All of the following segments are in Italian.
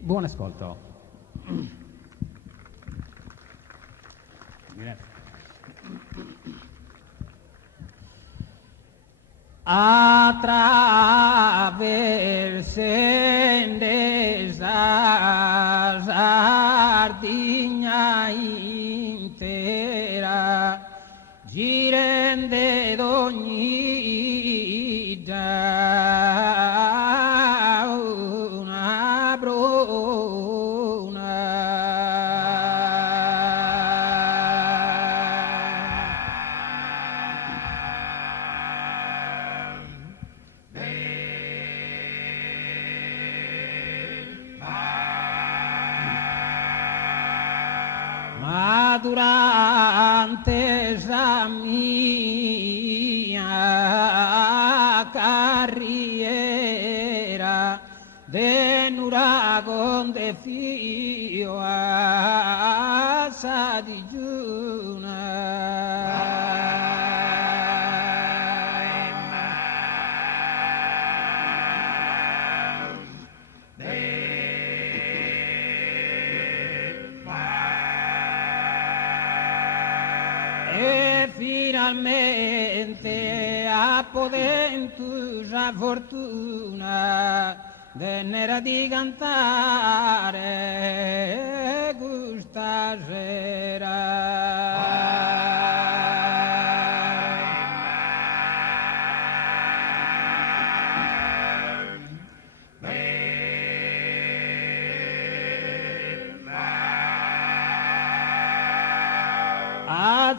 buon ascolto. Grazie. Attraversando esa Sardigna intera, girende d'ogni già una bruna. Ma durante esa mia carriera de nuragon de fio a sa e finalmente appodentusa fortuna vennera di cantare questa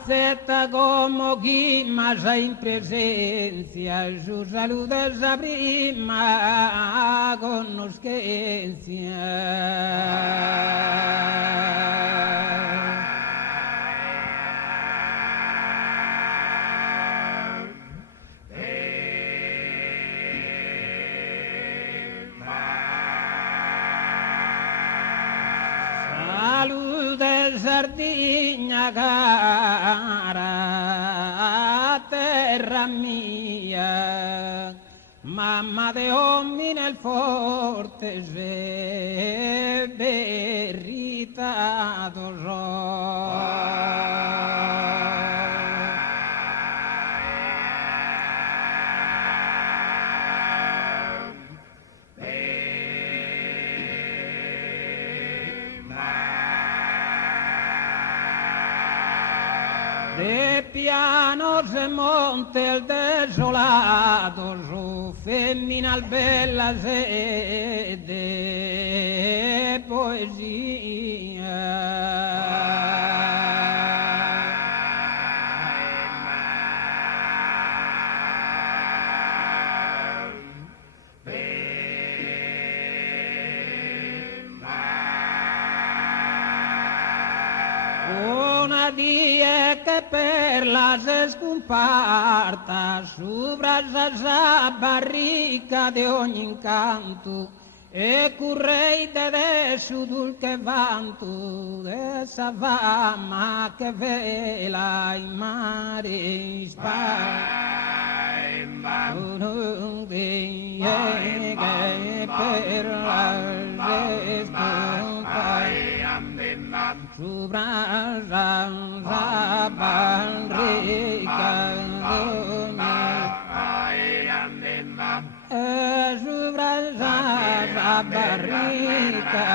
acepta como guimasa in presencia, su saluda esa prima conoscencia. Salude Sardigna cara, terra mia, mamma de uomini nel forte se veritato de piano se monte il desolato, su femminal bella sede una die che per la se scomparta su brasa sa barrica di ogni incanto e currei de su dulce vanto de sa fama che vela in mare uno dei che per la se scomparta su brasa sa barrica su brasa sa barrica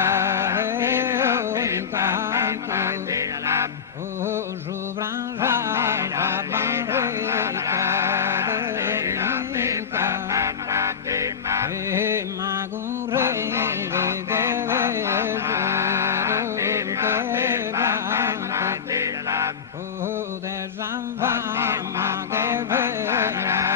su brasa sa barrica ma con re de san fama che vela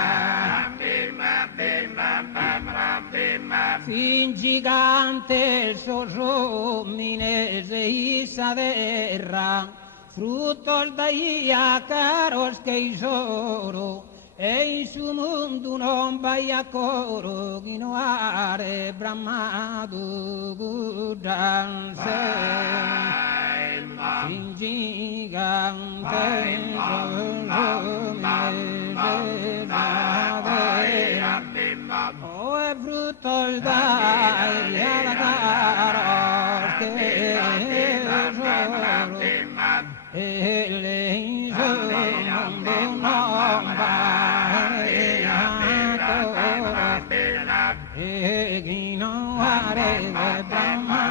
fin gigante sosomine se isa terra frutos de caros que isoro e in su mondo non vai a coro chi no are brahmado gudanse in gigante o è frutto dai alla cara e chi non guarda Brahma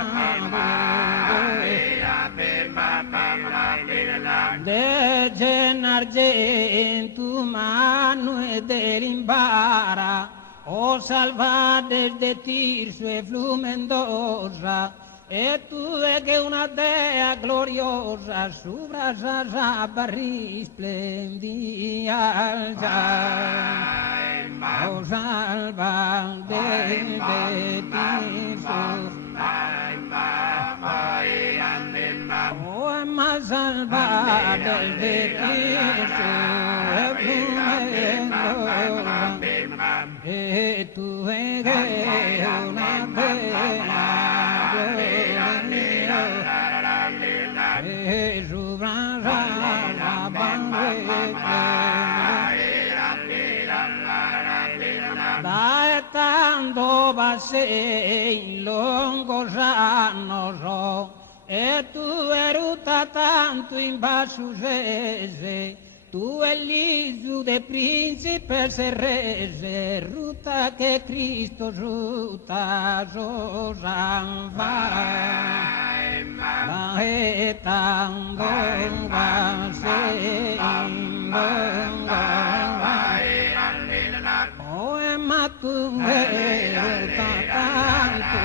de Genargentum manu e dell'imbara o salva desde Tirso e Flumendosa e tu è che una dea gloriosa su brasa barri splendia o salva desde Tirso o ma salva desde Tirso e Flumendosa e tu è che una dea e su brasa da tanto passei lungo sanno so e tu eruta tanto in basso sese tu e l'isu de principe serrese ruta che Cristo ruta so sanva la etando va se o e matu ruta tanto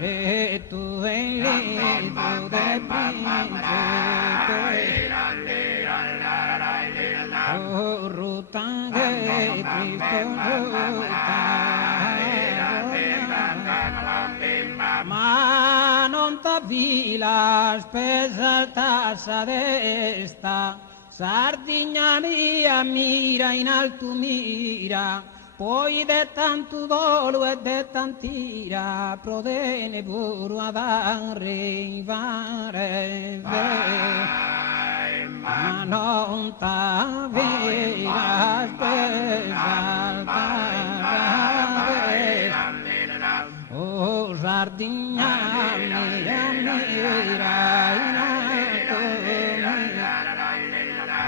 e tu e l'isu de principe o ruta che Cristo ruta ma non t'avvila spesa tassa desta Sardigna mia mira in alto mira poi de tanto dolo e de tantira prodene puro ad arrivare ma non t'avvila spesa o Sardigna mia mira in alto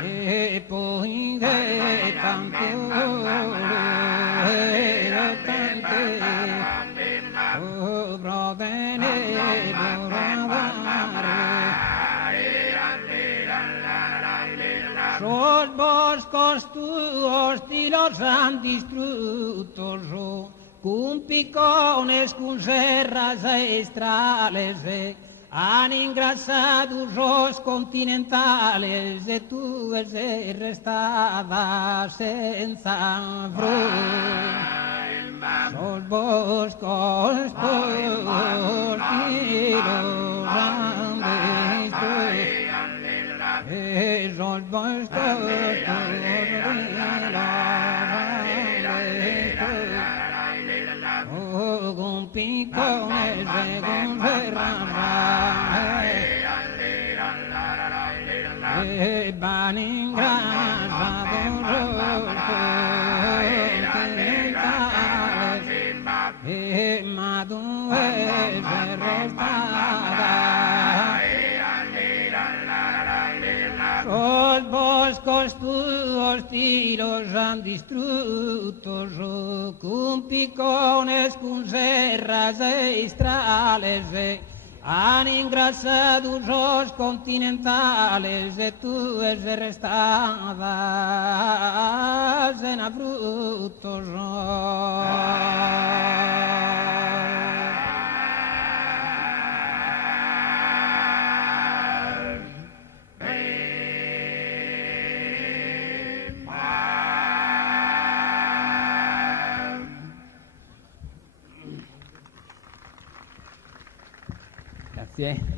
e poi de tanto e tante o provene sos boscos tuos ti los han distrutto con picones, con serras estrales, han engrasado los continentales e tu es restada senza sos boscos por ti los han destruido sos boscos con picones de conserva van engrasados madues restada los boscos tuos ti los han distrutto con picones, con serras estrales han engrasado los continentales e tu es restadas en abruptos Grazie.